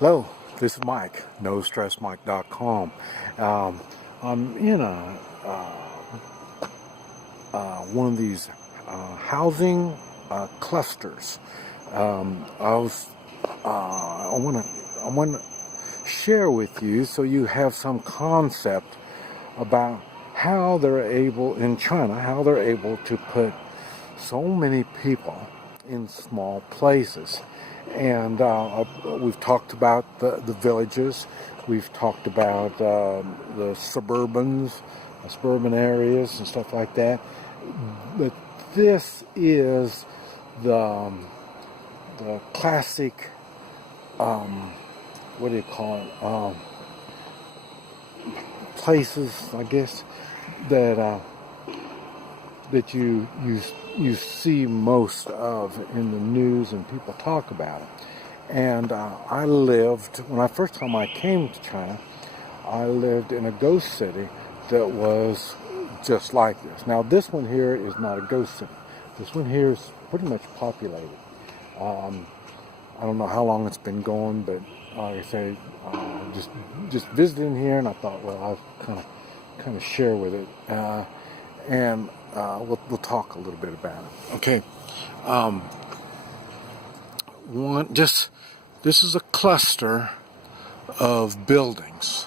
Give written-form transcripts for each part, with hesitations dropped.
Hello, this is Mike, NoStressMike.com. I'm in one of these housing clusters. I want to share with you so you have some concept about how they're able in China, how they're able to put so many people in small places. And we've talked about the villages. We've talked about the suburban areas and stuff like that. But this is the classic, what do you call it? Places, I guess, that you see most of in the news and people talk about it. And when I first time I came to China, I lived in a ghost city that was just like this. Now this one here is not a ghost city. This one here is pretty much populated. I don't know how long it's been going, but like I say, just visiting here, and I thought, well, I'll kind of share with it, and we'll talk a little bit about it. Okay, this is a cluster of buildings.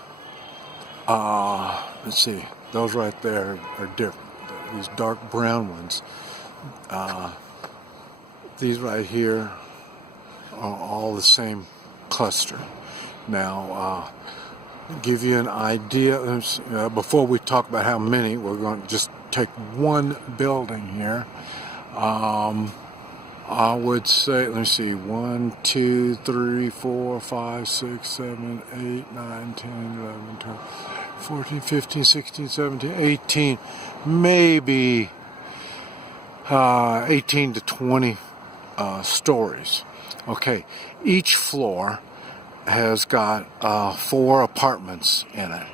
Let's see, those right there are different. These dark brown ones. These right here are all the same cluster. Now, give you an idea, before we talk about how many, we're going to just take one building here. I would say, let me see, 1, 2, 3, 4, 5, 6, 7, 8, 9, 10, 11, 12, 14, 15, 16, 17, 18, maybe 18 to 20 stories. Okay, each floor has got 4 apartments in it.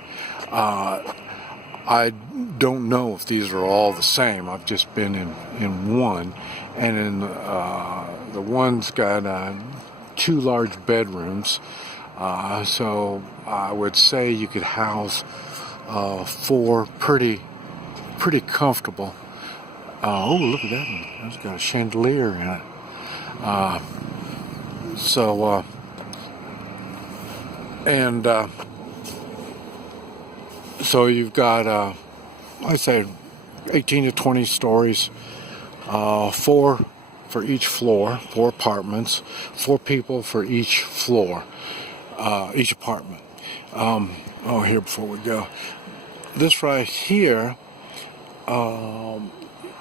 I don't know if these are all the same. I've just been in one, and in the one's got 2 large bedrooms. So I would say you could house 4 pretty comfortable. Oh, look at that one. It's got a chandelier in it. So you've got, I'd say, 18 to 20 stories, 4 for each floor, 4 apartments, 4 people for each floor, each apartment. Here before we go, this right here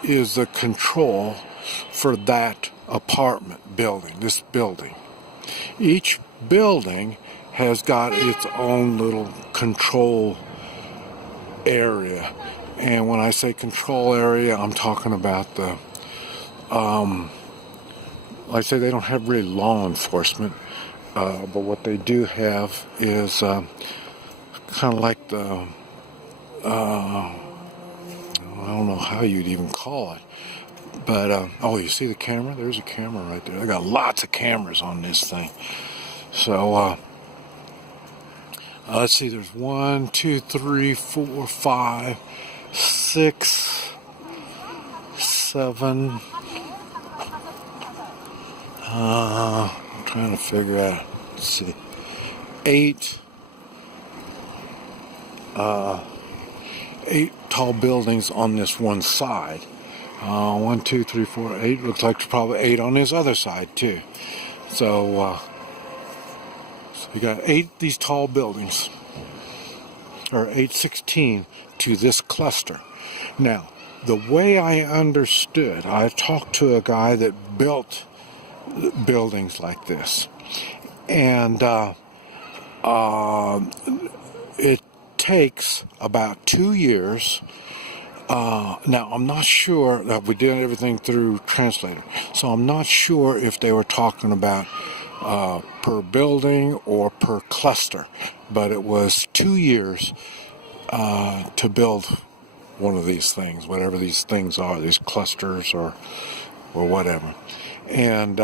is the control for that apartment building, this building. Each building has got its own little control area. And when I say control area, I'm talking about the, like I say, they don't have really law enforcement, but what they do have is kind of like the, I don't know how you'd even call it. But, oh, you see the camera? There's a camera right there. They got lots of cameras on this thing. So, let's see, there's 1, 2, 3, 4, 5, 6, 7. I'm trying to figure out, let's see, 8. 8 tall buildings on this one side. 1, 2, 3, 4, 8. Looks like there's probably 8 on this other side too. So you got 8 these tall buildings, or 16 to this cluster. Now, the way I understood, I talked to a guy that built buildings like this, and it takes about 2 years. Now, I'm not sure that we did everything through translator, so I'm not sure if they were talking about per building or per cluster, but it was 2 years to build one of these things, whatever these things are, these clusters or whatever. And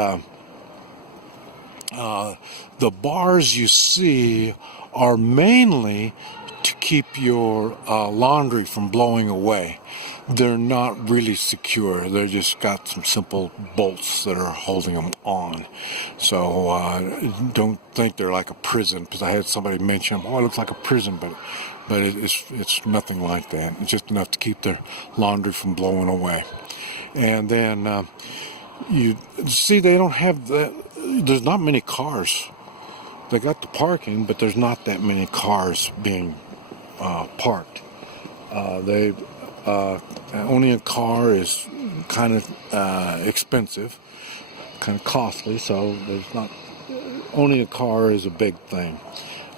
The bars you see are mainly to keep your laundry from blowing away. They're not really secure. They're just got some simple bolts that are holding them on. So don't think they're like a prison, because I had somebody mention, oh, it looks like a prison, but it's nothing like that. It's just enough to keep their laundry from blowing away. And then you see they don't have that. There's not many cars. They got the parking, but there's not that many cars being parked. Owning a car is kind of expensive, kind of costly, so there's not. Owning a car is a big thing.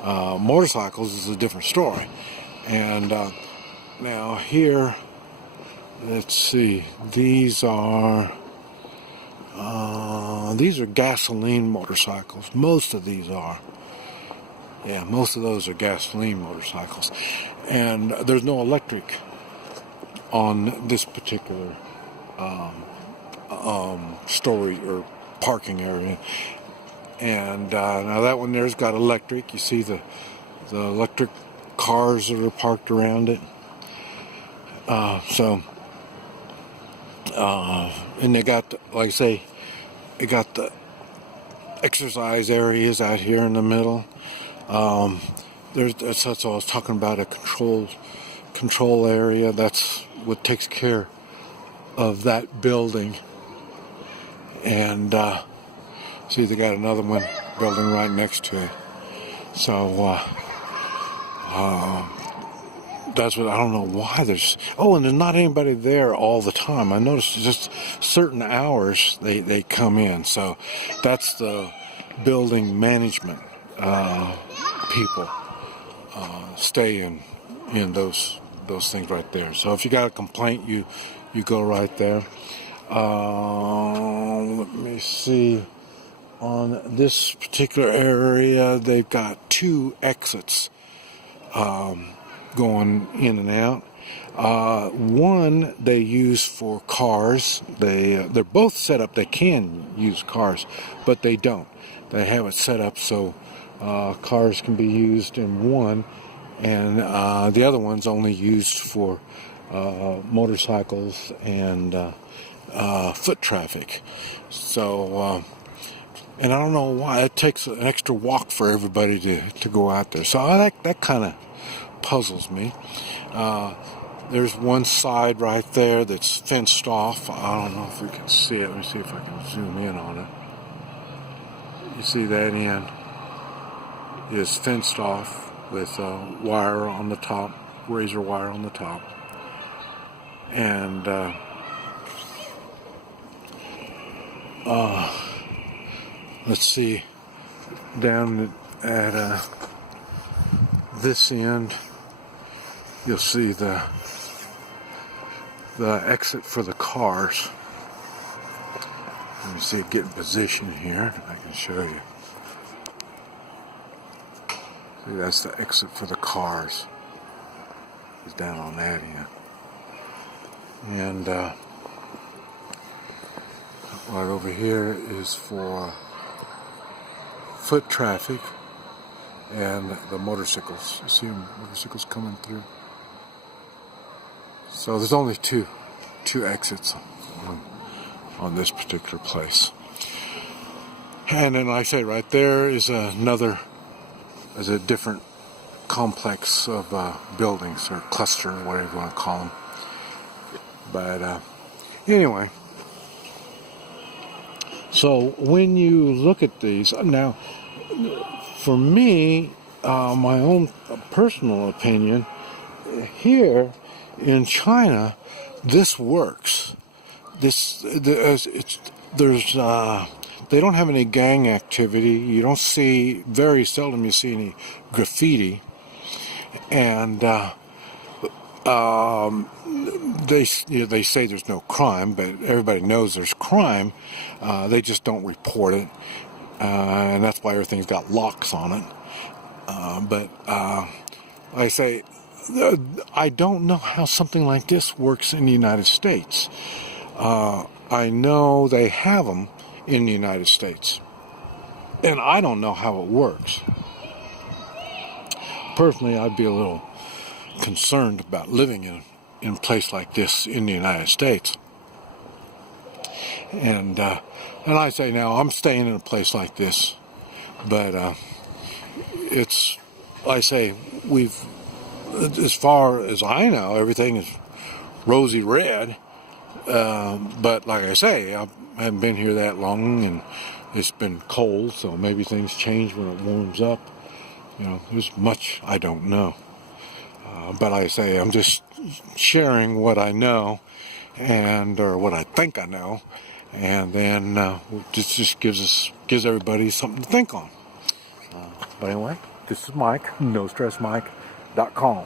Motorcycles is a different story. And now here, let's see, these are gasoline motorcycles. Most of these are. Yeah, most of those are gasoline motorcycles. And there's no electric on this particular story or parking area. And now that one there's got electric. You see the electric cars that are parked around it. And they got, like I say, it got the exercise areas out here in the middle. That's what I was talking about, a control area. That's what takes care of that building. And see, they got another one building right next to it. So that's what, I don't know why there's, and there's not anybody there all the time. I noticed just certain hours they come in. So that's the building management people stay in those things right there. So if you got a complaint, you go right there. Let me see. On this particular area, they've got 2 exits going in and out. One they use for cars. They're both set up. They can use cars, but they don't. They have it set up so cars can be used in one, and the other one's only used for motorcycles and foot traffic. So, and I don't know why it takes an extra walk for everybody to go out there. So that kind of puzzles me. There's one side right there that's fenced off. I don't know if we can see it. Let me see if I can zoom in on it. You see that end is fenced off with wire on the top, razor wire on the top. And let's see, down at this end, you'll see the exit for the cars. Let me see it get in position here. I can show you. See, that's the exit for the cars. It's down on that end. And right over here is for foot traffic and the motorcycles. You see motorcycles coming through. So there's only two exits on this particular place. And then, like I say, right there is a different complex of buildings, or cluster, whatever you want to call them. But anyway, so when you look at these, now, for me, my own personal opinion, here in China, this works. They don't have any gang activity. You don't see, very seldom you see any graffiti, and they say there's no crime, but everybody knows there's crime. They just don't report it, and that's why everything's got locks on it. But like I say, I don't know how something like this works in the United States. I know they have them in the United States. And I don't know how it works. Personally, I'd be a little concerned about living in a place like this in the United States. And I say now, I'm staying in a place like this, but it's, I say, as far as I know, everything is rosy red. But like I say, I haven't been here that long, and it's been cold, so maybe things change when it warms up. There's much I don't know. But I say, I'm just sharing what I know, or what I think I know, and then just gives everybody something to think on. But anyway, this is Mike, NoStressMike.com.